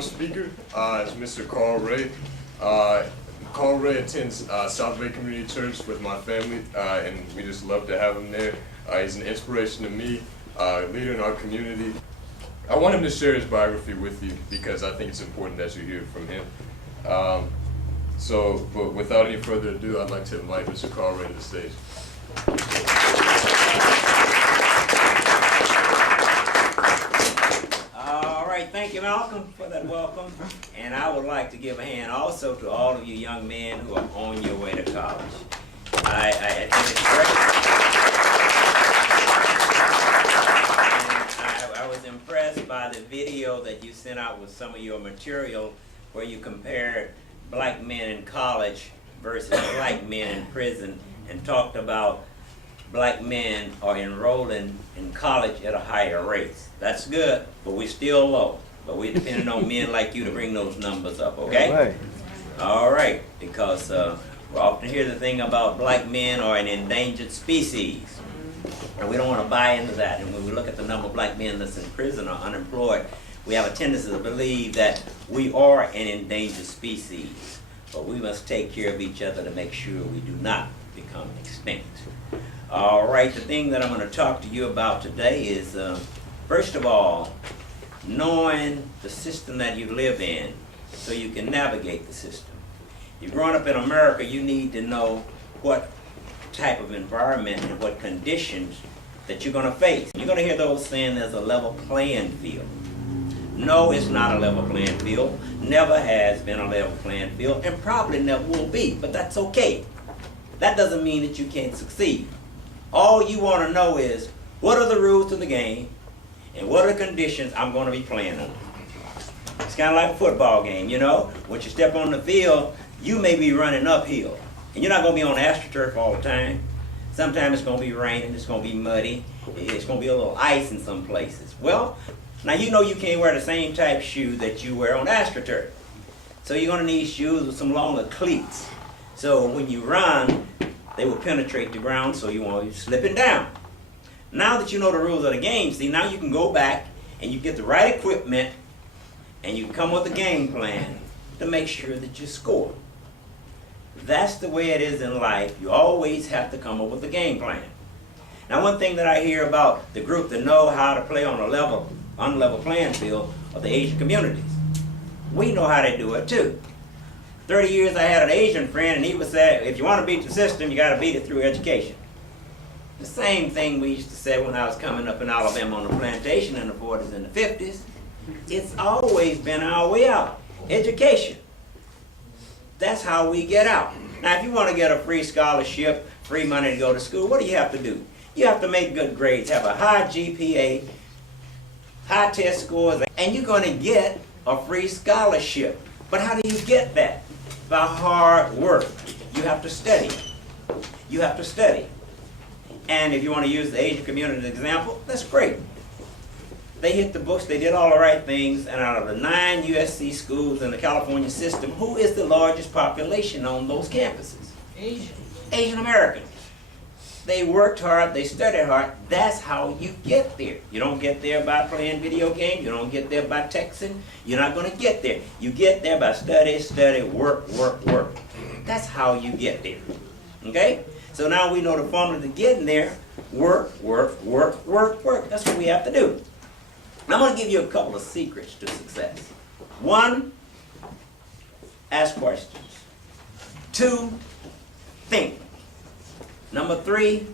Speaker is Mr. Carl Ray. Carl Ray attends South Bay Community Church with my family, and we just love to have him there. He's an inspiration to me, leader in our community. I want him to share his biography with you because I think it's important that you hear it from him. But without any further ado, I'd like to invite Mr. Carl Ray to the stage. Thank you, Malcolm, for that welcome. And I would like to give a hand also to all of you young men who are on your way to college. I think it's great. And I was impressed by the video that you sent out with some of your material where you compared black men in college versus black men in prison and talked about black men are enrolling in college at a higher rate. That's good, but we're still low. But we're depending on men like you to bring those numbers up, okay? All right, because we often hear the thing about black men are an endangered species. And we don't want to buy into that. And when we look at the number of black men that's in prison or unemployed, we have a tendency to believe that we are an endangered species. But we must take care of each other to make sure we do not become extinct. All right, the thing that I'm going to talk to you about today is, first of all, knowing the system that you live in so you can navigate the system. You're growing up in America, you need to know what type of environment and what conditions that you're going to face. You're going to hear those saying there's a level playing field. No, it's not a level playing field. Never has been a level playing field and probably never will be, but that's okay. That doesn't mean that you can't succeed. All you want to know is, what are the rules to the game, and what are the conditions I'm going to be playing under? It's kind of like a football game, you know? Once you step on the field, you may be running uphill. And you're not going to be on AstroTurf all the time. Sometimes it's going to be raining, it's going to be muddy, it's going to be a little ice in some places. Well, now you know you can't wear the same type of shoe that you wear on AstroTurf. So you're going to need shoes with some longer cleats. So when you run, they will penetrate the ground, so you won't be slipping down. Now that you know the rules of the game, see, now you can go back and you get the right equipment and you come with a game plan to make sure that you score. That's the way it is in life. You always have to come up with a game plan. Now, one thing that I hear about the group that know how to play on a unlevel playing field are the Asian communities. We know how to do it too. 30 years I had an Asian friend, and he would say, if you want to beat the system, you got to beat it through education. The same thing we used to say when I was coming up in Alabama on the plantation in the 40s and the 50s. It's always been our way out. Education. That's how we get out. Now, if you want to get a free scholarship, free money to go to school, what do you have to do? You have to make good grades, have a high GPA, high test scores, and you're going to get a free scholarship. But how do you get that? By hard work. You have to study. You have to study. And if you want to use the Asian community as an example, that's great. They hit the books, they did all the right things, and out of the 9 USC schools in the California system, who is the largest population on those campuses? Asian Americans. They worked hard, they studied hard. That's how you get there. You don't get there by playing video games, you don't get there by texting. You're not going to get there. You get there by study, study, work, work, work. That's how you get there. Okay? So now we know the formula to getting there. Work, work, work, work, work. That's what we have to do. Now I'm going to give you a couple of secrets to success. 1, ask questions. 2, think. Number 3,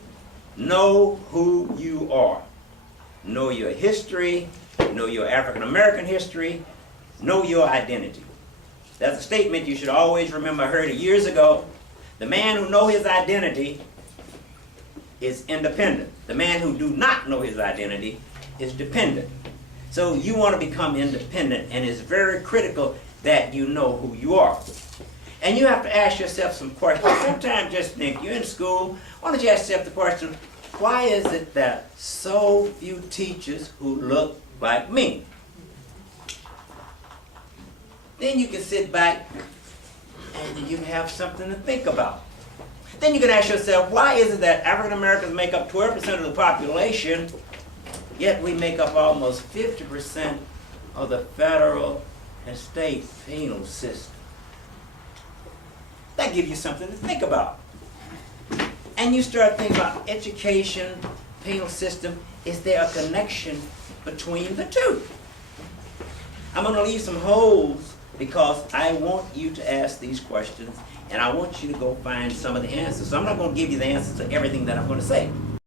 know who you are. Know your history, know your African American history, know your identity. That's a statement you should always remember. I heard it years ago. The man who knows his identity is independent. The man who do not know his identity is dependent. So you want to become independent, and it's very critical that you know who you are. And you have to ask yourself some questions. Sometimes just think, you're in school, why don't you ask yourself the question, why is it that so few teachers who look like me? Then you can sit back and you have something to think about. Then you can ask yourself, why is it that African Americans make up 12% of the population, yet we make up almost 50% of the federal and state penal system. That gives you something to think about. And you start thinking about education, penal system. Is there a connection between the two? I'm going to leave some holes because I want you to ask these questions and I want you to go find some of the answers. So I'm not going to give you the answers to everything that I'm going to say.